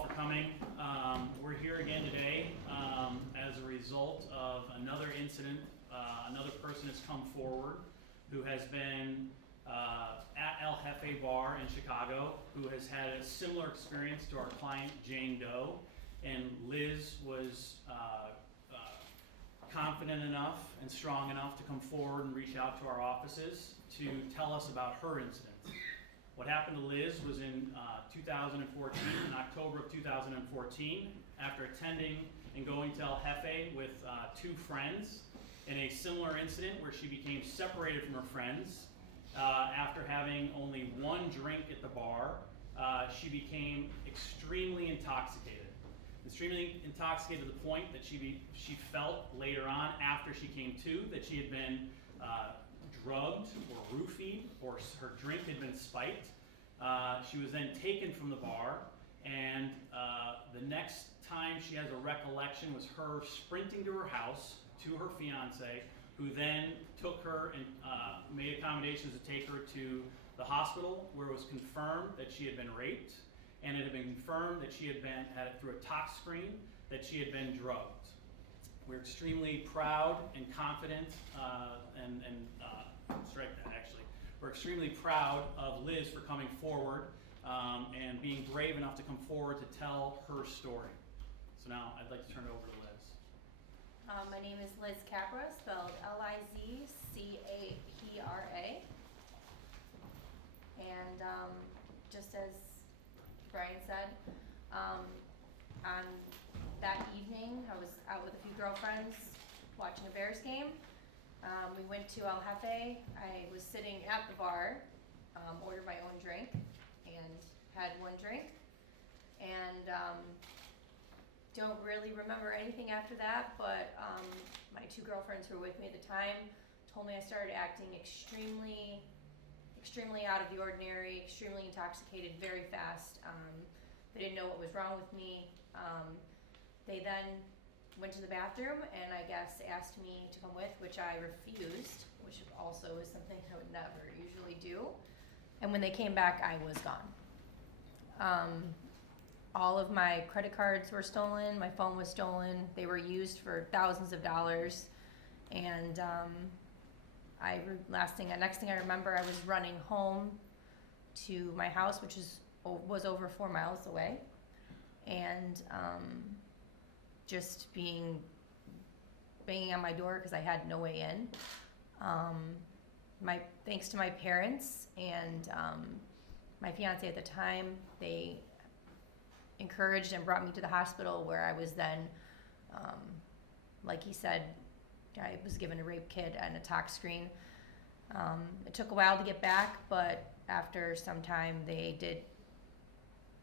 all for coming. We're here again today as a result of another incident. Another person has come forward who has been at El Hefe Bar in Chicago, who has had a similar experience to our client Jane Doe. And Liz was confident enough and strong enough to come forward and reach out to our offices to tell us about her incident. What happened to Liz was in 2014, in October of 2014, after attending and going to El Hefe with two friends in a similar incident where she became separated from her friends. After having only one drink at the bar, she became extremely intoxicated. Extremely intoxicated to the point that she felt later on, after she came to, that she had been drugged or roofied, or her drink had been spiked. She was then taken from the bar, and the next time she has a recollection was her sprinting to her house, to her fiance, who then took her and made accommodations to take her to the hospital, where it was confirmed that she had been raped, and it had been confirmed that she had it through a tox screen, that she had been drugged. We're extremely proud and confident, strike that actually. We're extremely proud of Liz for coming forward and being brave enough to come forward to tell her story. So now I'd like to turn it over to Liz. My name is Liz Capra, spelled Lizcapra. And just as Brian said, on that evening I was out with a few girlfriends watching a Bears game. We went to El Hefe. I was sitting at the bar, ordered my own drink, and had one drink. And don't really remember anything after that, but my two girlfriends who were with me at the time told me I started acting extremely out of the ordinary, extremely intoxicated very fast. They didn't know what was wrong with me. They then went to the bathroom and I guess asked me to come with, which I refused, which also is something I would never usually do. And when they came back, I was gone. All of my credit cards were stolen, my phone was stolen, they were used for thousands of dollars. And next thing I remember, I was running home to my house, which was over 4 miles away, and just banging on my door because I had no way in. Thanks to my parents and my fiance at the time, they encouraged and brought me to the hospital, where I was then, like he said, I was given a rape kit and a tox screen. It took a while to get back, but after some time they did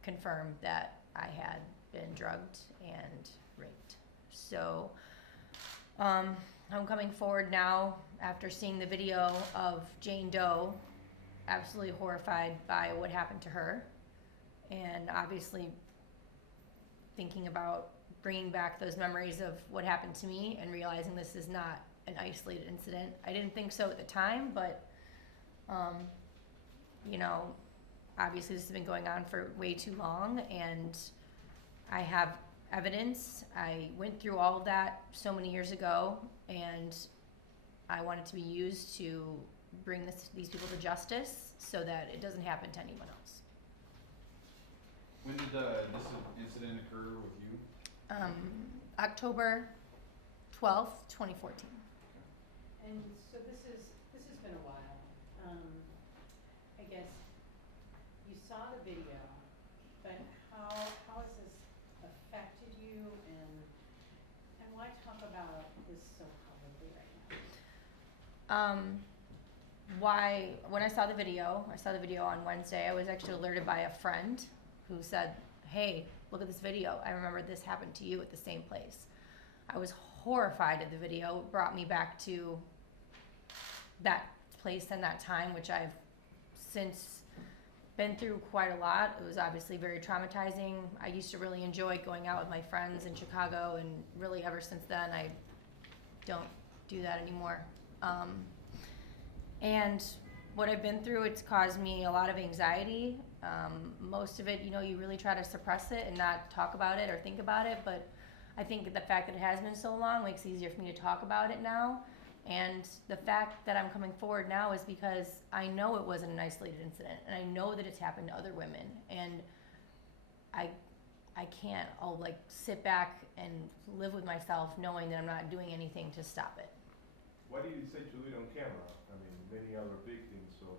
confirm that I had been drugged and raped. So I'm coming forward now after seeing the video of Jane Doe, absolutely horrified by what happened to her, and obviously thinking about bringing back those memories of what happened to me and realizing this is not an isolated incident. I didn't think so at the time, but obviously this has been going on for way too long, and I have evidence. I went through all of that so many years ago, and I want it to be used to bring these people to justice so that it doesn't happen to anyone else. When did this incident occur with you? October 12th, 2014. And so this has been a while. I guess you saw the video, but how has this affected you, and why talk about this so publicly right now? When I saw the video on Wednesday. I was actually alerted by a friend who said, "Hey, look at this video. I remember this happened to you at the same place." I was horrified at the video. It brought me back to that place and that time, which I've since been through quite a lot. It was obviously very traumatizing. I used to really enjoy going out with my friends in Chicago, and really ever since then I don't do that anymore. And what I've been through, it's caused me a lot of anxiety. Most of it, you know, you really try to suppress it and not talk about it or think about it, but I think the fact that it has been so long makes it easier for me to talk about it now. And the fact that I'm coming forward now is because I know it wasn't an isolated incident, and I know that it's happened to other women, and I can't, I'll like sit back and live with myself knowing that I'm not doing anything to stop it. Why do you decide to do it on camera? I mean, many other victims of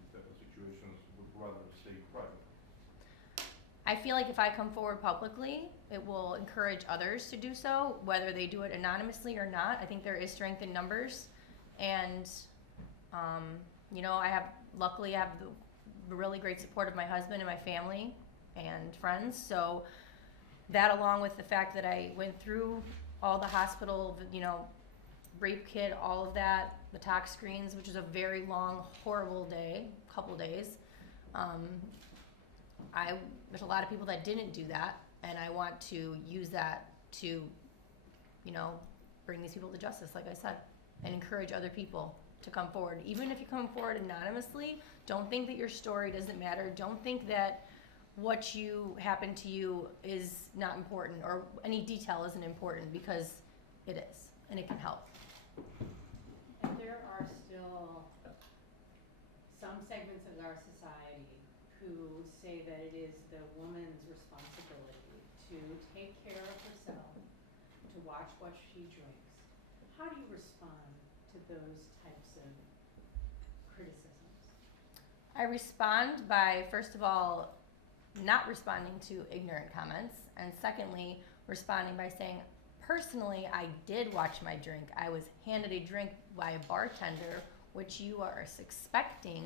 these type of situations would rather stay private. I feel like if I come forward publicly, it will encourage others to do so, whether they do it anonymously or not. I think there is strength in numbers, and you know, luckily I have the really great support of my husband and my family and friends. So that, along with the fact that I went through all the hospital, you know, rape kit, all of that, the tox screens, which is a very long, horrible day, couple days. There's a lot of people that didn't do that, and I want to use that to, you know, bring these people to justice, like I said, and encourage other people to come forward. Even if you come forward anonymously, don't think that your story doesn't matter. Don't think that what happened to you is not important, or any detail isn't important, because it is, and it can help. And there are still some segments of our society who say that it is the woman's responsibility to take care of herself, to watch what she drinks. How do you respond to those types of criticisms? I respond by, first of all, not responding to ignorant comments, and secondly, responding by saying, personally, I did watch my drink. I was handed a drink by a bartender, which you are expecting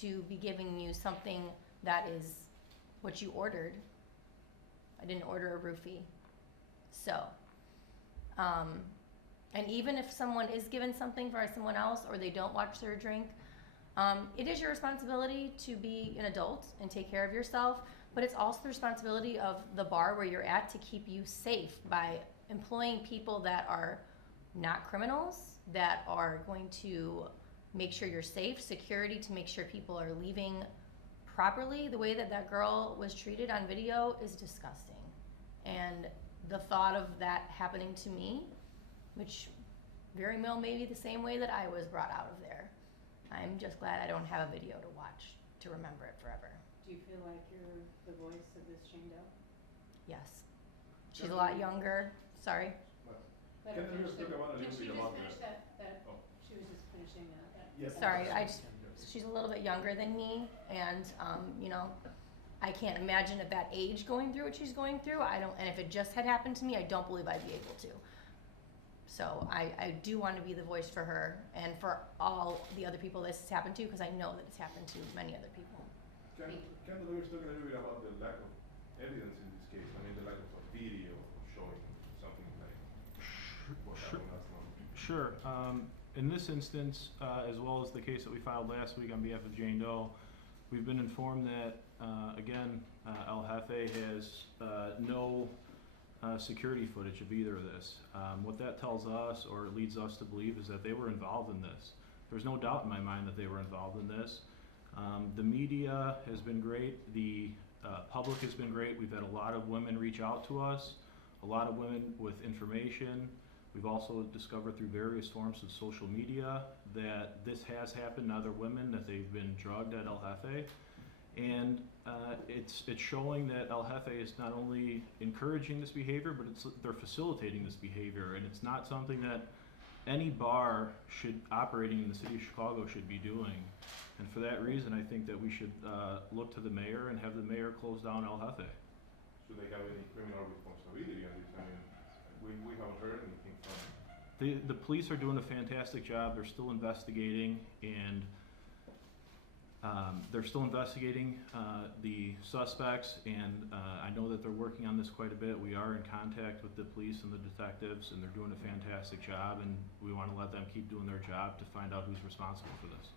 to be giving you something that is what you ordered. I didn't order a roofie. So, and even if someone is given something by someone else, or they don't watch their drink, it is your responsibility to be an adult and take care of yourself, but it's also the responsibility of the bar where you're at to keep you safe by employing people that are not criminals, that are going to make sure you're safe, security to make sure people are leaving properly. The way that that girl was treated on video is disgusting. And the thought of that happening to me, which very well may be the same way that I was brought out of there, I'm just glad I don't have a video to watch to remember it forever. Do you feel like you're the voice of this Jane Doe? Yes. She's a lot younger. Sorry. Let Can her you finish just the- talk about a Can little she bit just about finish that? that, Oh. she was just finishing that. Yes. Sorry, she's a little bit younger than me, and you know, I can't imagine at that age going through what she's going through. And if it just had happened to me, I don't believe I'd be able to. So I do want to be the voice for her and for all the other people this has happened to, because I know that it's happened to many other people. Can the lawyers talk a little bit about the lack of evidence in this case? I mean, the lack of a video showing something like what happened last month. Sure. In this instance, as well as the case that we filed last week on behalf of Jane Doe, we've been informed that, again, El Hefe has no security footage of either of this. What that tells us, or leads us to believe, is that they were involved in this. There's no doubt in my mind that they were involved in this. The media has been great. The public has been great. We've had a lot of women reach out to us, a lot of women with information. We've also discovered through various forms of social media that this has happened to other women, that they've been drugged at El Hefe. And it's showing that El Hefe is not only encouraging this behavior, but they're facilitating this behavior. And it's not something that any bar operating in the city of Chicago should be doing. And for that reason, I think that we should look to the mayor and have the mayor close down El Hefe. Should they have any criminal responsibility on this? I mean, we haven't heard anything from them. The police are doing a fantastic job. They're still investigating, and the suspects, and I know that they're working on this quite a bit. We are in contact with the police and the detectives, and they're doing a fantastic job, and we want to let them keep doing their job to find out who's responsible for this.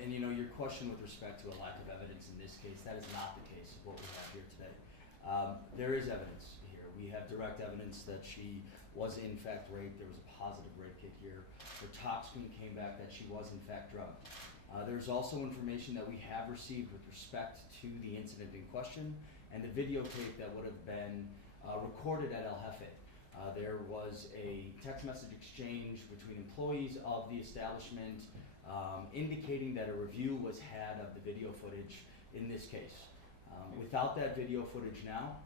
And you know, your question with respect to a lack of evidence in this case, that is not the case of what we have here today. There is evidence here. We have direct evidence that she was in fact raped. There was a positive rape kit here. Her tox screen came back that she was in fact drugged. There's also information that we have received with respect to the incident in question and the videotape that would have been recorded at El Hefe. There was a text message exchange between employees of the establishment indicating that a review was had of the video footage in this case. Without that video footage now,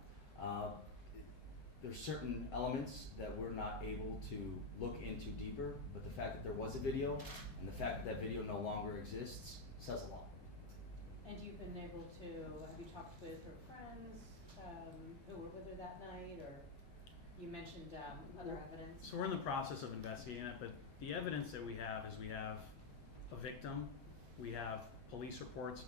there's certain elements that we're not able to look into deeper, but the fact that there was a video and the fact that that video no longer exists says a lot. And you've been able to, have you talked with her friends, who were with her that night, or you mentioned, other evidence? So we're in the process of investigating it, but the evidence that we have is we have a victim, we have police reports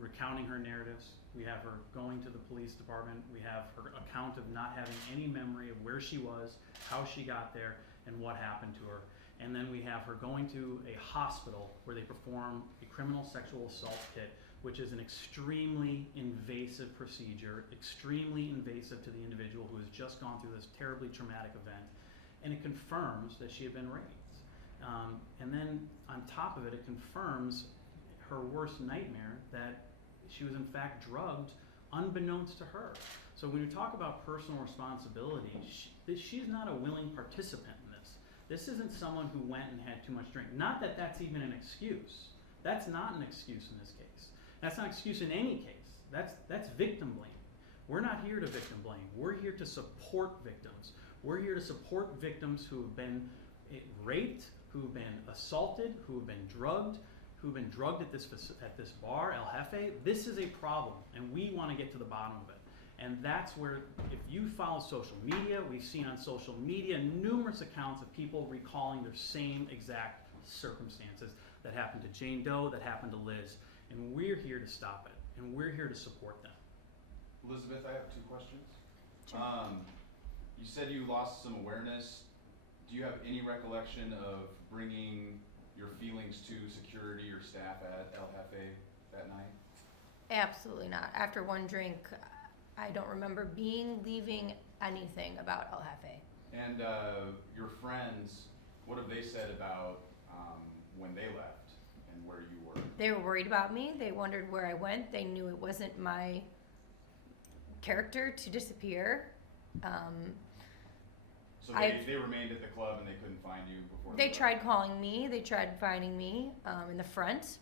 recounting her narratives, we have her going to the police department, we have her account of not having any memory of where she was, how she got there, and what happened to her. And then we have her going to a hospital where they perform a criminal sexual assault kit, which is an extremely invasive procedure, extremely invasive to the individual who has just gone through this terribly traumatic event, and it confirms that she had been raped. And then on top of it, it confirms her worst nightmare, that she was in fact drugged unbeknownst to her. So when you talk about personal responsibility, she's not a willing participant in this. This isn't someone who went and had too much drink. Not that that's even an excuse. That's not an excuse in this case. That's not an excuse in any case. That's victim blame. We're not here to victim blame. We're here to support victims. We're here to support victims who have been raped, who have been assaulted, who have been drugged, at this bar, El Hefe. This is a problem, and we want to get to the bottom of it. And that's where, if you follow social media, we've seen on social media numerous accounts of people recalling their same exact circumstances that happened to Jane Doe, that happened to Liz. And we're here to stop it, and we're here to support them. Elizabeth, I have 2 questions. Sure. You said you lost some awareness. Do you have any recollection of bringing your feelings to security or staff at El Hefe that night? Absolutely not. After one drink, I don't remember leaving anything about El Hefe. And your friends, what have they said about when they left and where you were? They were worried about me. They wondered where I went. They knew it wasn't my character to disappear. So they remained at the club and they couldn't find you before They left? tried calling me. They tried finding me in the front. It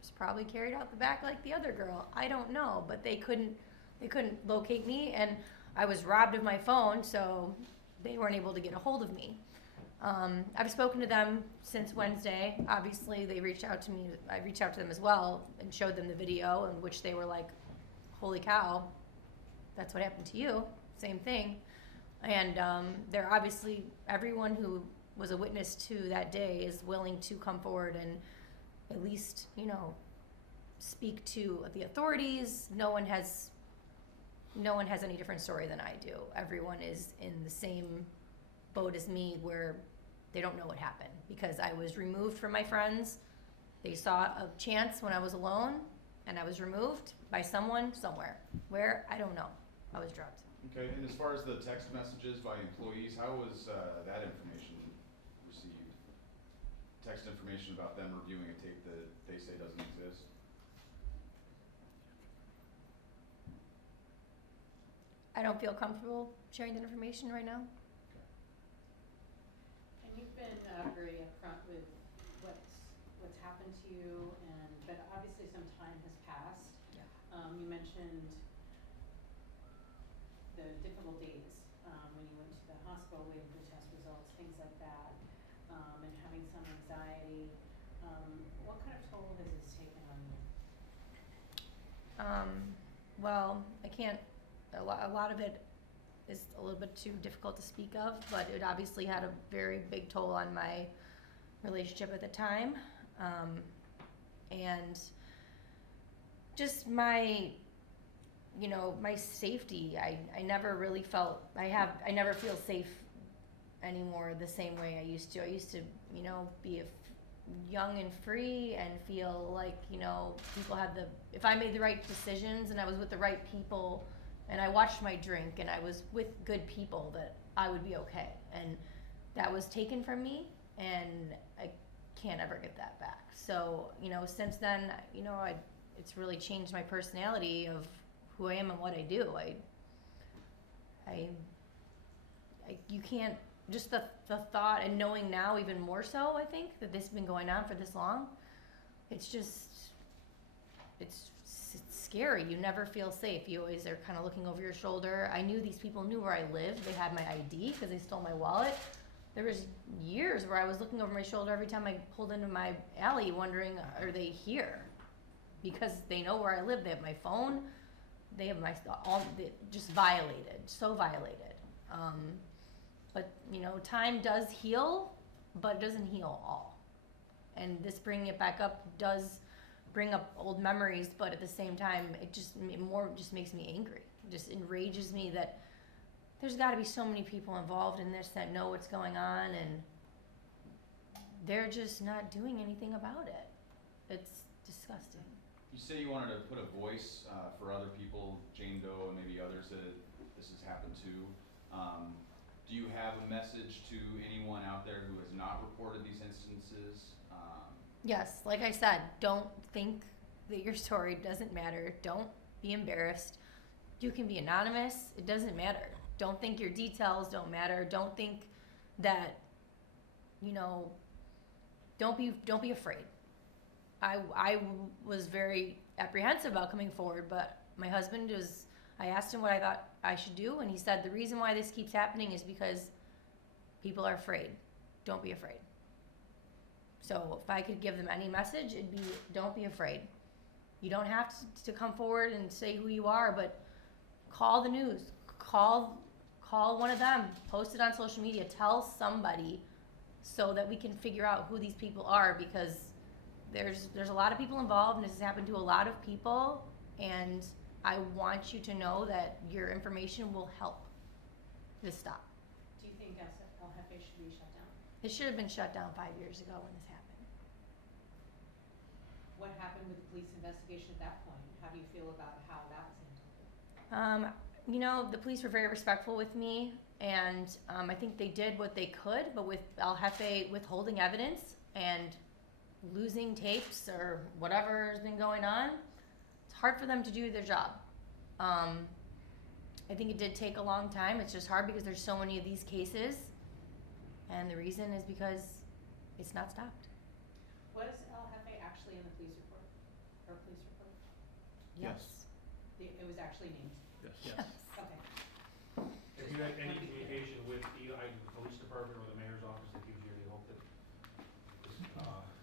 was probably carried out the back like the other girl. I don't know, but they couldn't locate me, and I was robbed of my phone, so they weren't able to get a hold of me. I've spoken to them since Wednesday. Obviously, they reached out to me. I reached out to them as well and showed them the video, in which they were like, "Holy cow, that's what happened to you." Same thing. And they're obviously, everyone who was a witness to that day is willing to come forward and at least, speak to the authorities. No one has any different story than I do. Everyone is in the same boat as me, where they don't know what happened, because I was removed from my friends. They saw a chance when I was alone, and I was removed by someone somewhere. Where? I don't know. I was drugged. Okay, and as far as the text messages by employees, how was that information received? Text information about them reviewing a tape that they say doesn't exist? I don't feel comfortable sharing that information right now. And you've been very upfront with what's happened to you, but obviously some time has passed. Yeah. You mentioned the difficult days when you went to the hospital waiting for test results, things like that, and having some anxiety. What kind of toll has this taken on you? Well, I can't. A lot of it is a little bit too difficult to speak of, but it obviously had a very big toll on my relationship at the time, and just my safety. I never really felt, I never feel safe anymore the same way I used to. I used to, be young and free and feel like, people had if I made the right decisions and I was with the right people and I watched my drink and I was with good people, that I would be okay. And that was taken from me, and can't ever get that back. So, you know, since then, you know, it's really changed my personality of who I am and what I do. You can't, just the thought and knowing now even more so, I think, that this has been going on for this long, it's scary. You never feel safe. You always are kind of looking over your shoulder. I knew these people knew where I lived. They had my ID because they stole my wallet. There was years where I was looking over my shoulder every time I pulled into my alley wondering, are they here? Because they know where I live. They have my phone. They have my just violated, so violated. But you know, time does heal, but it doesn't heal all. And this bringing it back up does bring up old memories, but at the same time, it just makes me angry. It just enrages me that there's got to be so many people involved in this that know what's going on, and they're just not doing anything about it. It's disgusting. You say you wanted to put a voice for other people, Jane Doe and maybe others that this has happened to. Do you have a message to anyone out there who has not reported these instances? Yes, like I said, don't think that your story doesn't matter. Don't be embarrassed. You can be anonymous. It doesn't matter. Don't think your details don't matter. Don't think that, you know, don't be afraid. I was very apprehensive about coming forward, but my husband I asked him what I thought I should do, and he said the reason why this keeps happening is because people are afraid. Don't be afraid. So if I could give them any message, it'd be don't be afraid. You don't have to come forward and say who you are, but call the news. Call one of them. Post it on social media. Tell somebody so that we can figure out who these people are, because there's a lot of people involved, and this has happened to a lot of people, and I want you to know that your information will help this stop. Do you think El Hefe should be shut down? It should have been shut down 5 years ago when this happened. What happened with the police investigation at that point? How do you feel about how that was handled? You know, the police were very respectful with me, and I think they did what they could, but with El Hefe withholding evidence and losing tapes or whatever has been going on, it's hard for them to do their job. I think it did take a long time. It's just hard because there's so many of these cases, and the reason is because it's not stopped. Was El Hefe actually in the police report? Or police report? Yes. It was actually named? Yes. Yes. Okay. Have you had any communication with either the police department or the mayor's office that gives you any hope that this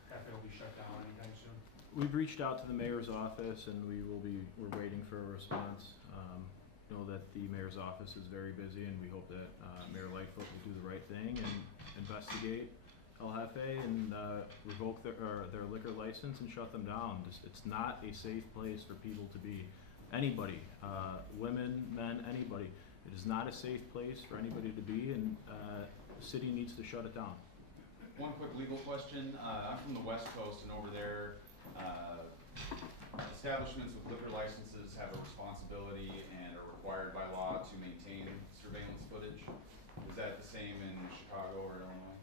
Hefe will be shut down anytime soon? We've reached out to the mayor's office, and we're waiting for a response. Know that the mayor's office is very busy, and we hope that Mayor Lightfoot will do the right thing and investigate El Hefe and revoke their liquor license and shut them down. It's not a safe place for people to be. Anybody, women, men, anybody. It is not a safe place for anybody to be, and the city needs to shut it down. One quick legal question. I'm from the West Coast, and over there, establishments with liquor licenses have a responsibility and are required by law to maintain surveillance footage. Is that the same in Chicago or Illinois?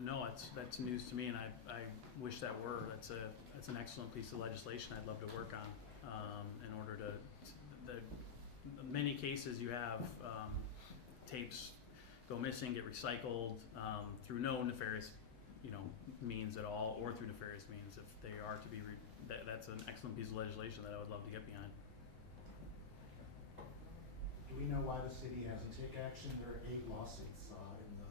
No, that's news to me, and I wish that were. That's an excellent piece of legislation I'd love to work on, in order to, the many cases you have, tapes go missing, get recycled, through no nefarious, means at all, or through nefarious means. If they are to be, that's an excellent piece of legislation that I would love to get behind. Do we know why the city hasn't taken action? There are 8 lawsuits in the,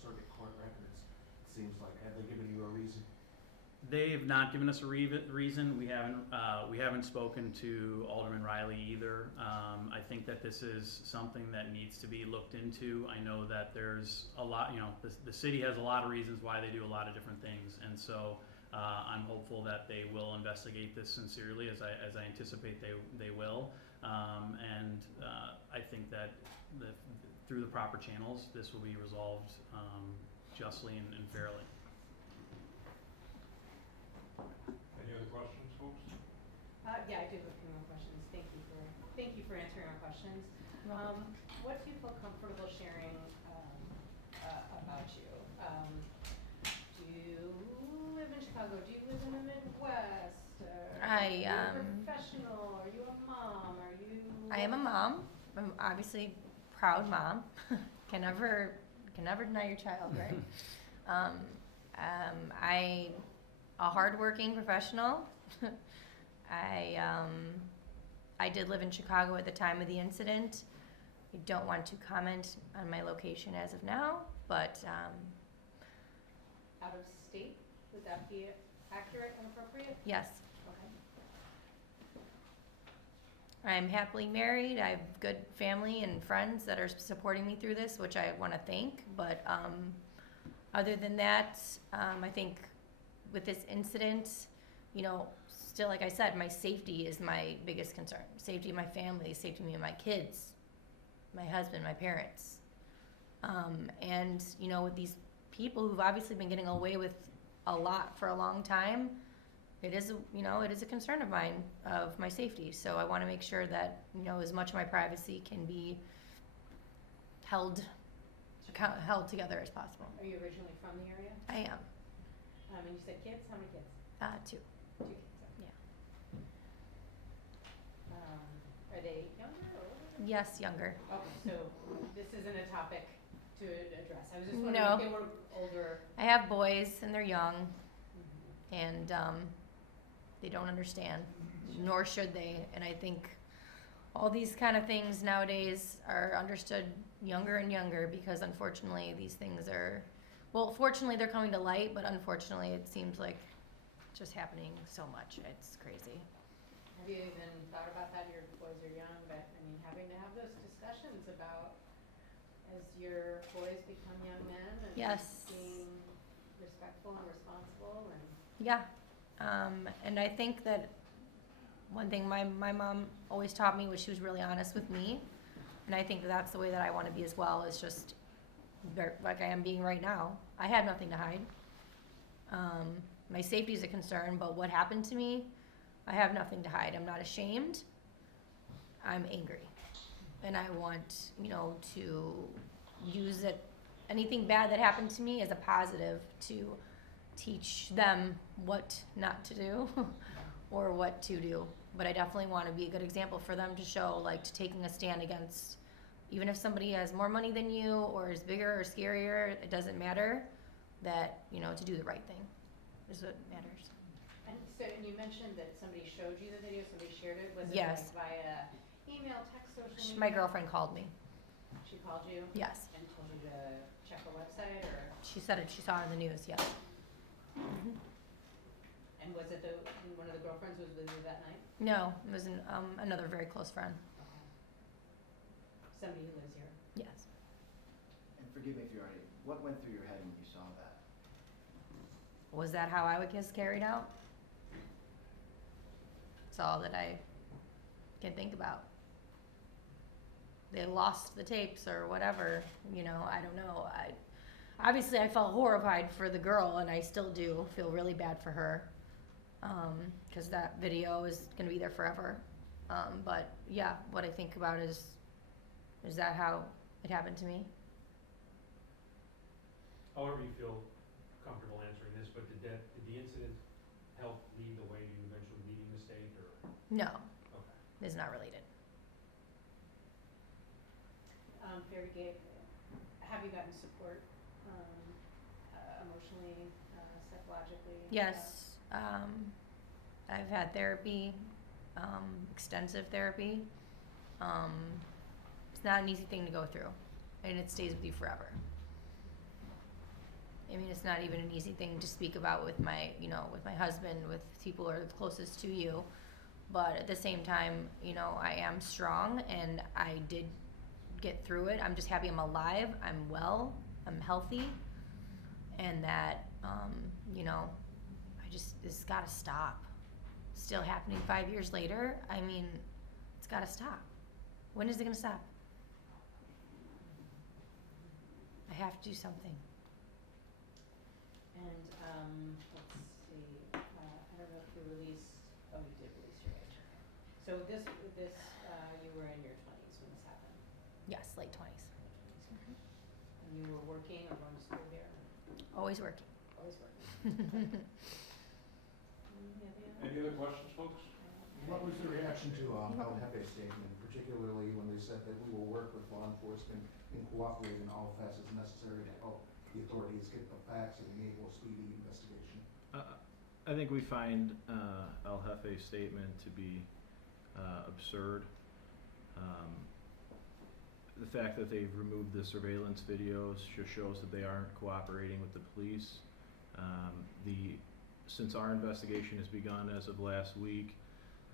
circuit court records. It seems like, have they given you a reason? They have not given us a reason. We haven't spoken to Alderman Riley either. I think that this is something that needs to be looked into. I know that there's a lot, the city has a lot of reasons why they do a lot of different things, and so I'm hopeful that they will investigate this sincerely, as I anticipate they will. And I think that through the proper channels, this will be resolved justly and fairly. Any other questions, folks? Yeah, I do have a few more questions. Thank you for answering our questions. What do you feel comfortable sharing about you? Chicago? Do you live in the Midwest? I, Are you a professional? Are you a mom? Are you? I am a mom. I'm obviously a proud mom. can never deny your child, right? I a hardworking professional. I did live in Chicago at the time of the incident. I don't want to comment on my location as of now, but Out of state? Would that be accurate and appropriate? yes, Okay. I'm happily married. I have good family and friends that are supporting me through this, which I want to thank. But other than that, I think with this incident, you know, still, like I said, my safety is my biggest concern. Safety of my family, safety of me and my kids, my husband, my parents. And, you know, with these people who've obviously been getting away with a lot for a long time, it is a concern of mine, of my safety. So I want to make sure that, you know, as much of my privacy can be held together as possible. Are you originally from the area? I am. And you said kids? How many kids? 2. 2 kids. Okay. Are they younger or older? Yes, younger. Okay, so this isn't a topic to address. I was just wondering No. if they were older. I have boys and they're young, Mhm. and they don't understand, nor should they. And I think all these kind of things nowadays are understood younger and younger, because unfortunately these things are, well, fortunately they're coming to light, but unfortunately it seems like it's just happening so much. It's crazy. Have you even thought about that? Your boys are young, but I mean, having to have those discussions about as your boys become young men and Yes. being respectful and responsible and Yeah. And I think that one thing my mom always taught me was she was really honest with me. And I think that's the way that I want to be as well, is just like I am being right now. I had nothing to hide. My safety is a concern, but what happened to me, I have nothing to hide. I'm not ashamed. I'm angry. And I want, you know, to use it, anything bad that happened to me as a positive to teach them what not to do or what to do. But I definitely want to be a good example for them to show, like, to taking a stand against, even if somebody has more money than you or is bigger or scarier, it doesn't matter, that, you know, to do the right thing is what matters. And so, and you mentioned that somebody showed you the video, somebody shared it, was it Yes. like via email, text, social media? My girlfriend called me. She called you? Yes. And told you to check the website, or, She said it, she saw it in the news, yes. and was it one of the girlfriends was with you that night? No, it was another very close friend. Somebody who lives here? Yes. And forgive me if you already, what went through your head when you saw that? Was that how I would get carried out? It's all that I can think about. They lost the tapes or whatever, you know, I don't know. Obviously I felt horrified for the girl, and I still do feel really bad for her, because that video is gonna be there forever. But yeah, what I think about is that how it happened to me? However you feel comfortable answering this, but did the incident help lead the way to you eventually leaving the state, or? No, Okay. it's not related. Fairy Gate, have you gotten support, emotionally, psychologically? Yes, I've had therapy, extensive therapy. It's not an easy thing to go through, and it stays with you forever. I mean, it's not even an easy thing to speak about with my husband, with people who are the closest to you. But at the same time, you know, I am strong, and I did get through it. I'm just happy I'm alive, I'm well, I'm healthy, and that, you know, it's gotta stop. Still happening 5 years later, I mean, it's gotta stop. When is it gonna stop? I have to do something. And, let's see, I don't know if you released, oh, you did release your age, okay. So this, you were in your 20s when this happened? Yes, late 20s. And you were working or going to school here? Always working. Always working. Any other questions, folks? What was the reaction to El Jefe's statement, particularly when they said that we will work with law enforcement and cooperate in all facets necessary to help the authorities get the facts and enable a speedy investigation? I think we find El Jefe's statement to be absurd. The fact that they've removed the surveillance videos just shows that they aren't cooperating with the police. Since our investigation has begun as of last week,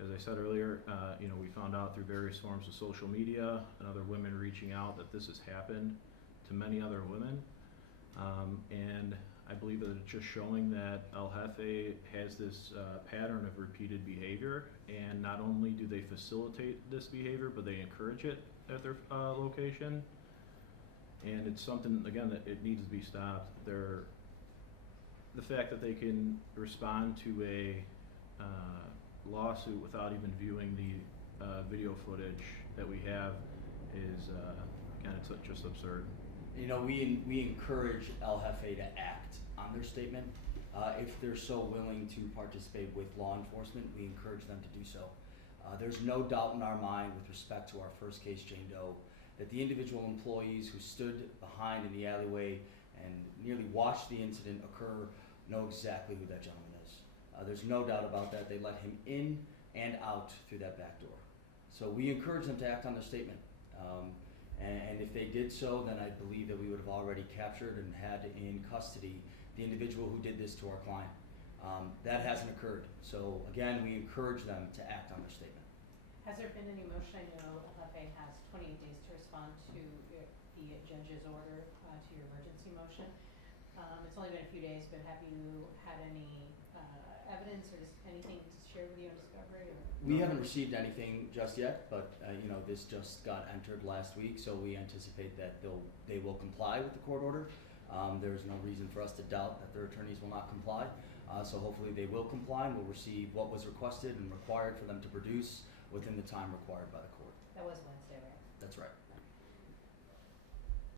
as I said earlier, we found out through various forms of social media and other women reaching out that this has happened to many other women. And I believe that it's just showing that El Jefe has this pattern of repeated behavior, and not only do they facilitate this behavior, but they encourage it at their location. And it's something, again, that it needs to be stopped. The fact that they can respond to a lawsuit without even viewing the video footage that we have is, again, it's just absurd. You know, we encourage El Jefe to act on their statement. If they're so willing to participate with law enforcement, we encourage them to do so. There's no doubt in our mind with respect to our first case, Jane Doe, that the individual employees who stood behind in the alleyway and nearly watched the incident occur know exactly who that gentleman is. There's no doubt about that. They let him in and out through that back door. So we encourage them to act on their statement. And if they did so, then I believe that we would have already captured and had in custody the individual who did this to our client. That hasn't occurred. So again, we encourage them to act on their statement. Has there been any motion? I know LFA has 28 days to respond to the judge's order to your emergency motion. It's only been a few days, but have you had any evidence or just anything to share with you on discovery? Or? We haven't received anything just yet, but this just got entered last week, so we anticipate that they will comply with the court order. There's no reason for us to doubt that their attorneys will not comply. So hopefully they will comply and will receive what was requested and required for them to produce within the time required by the court. That was Wednesday, right? That's right.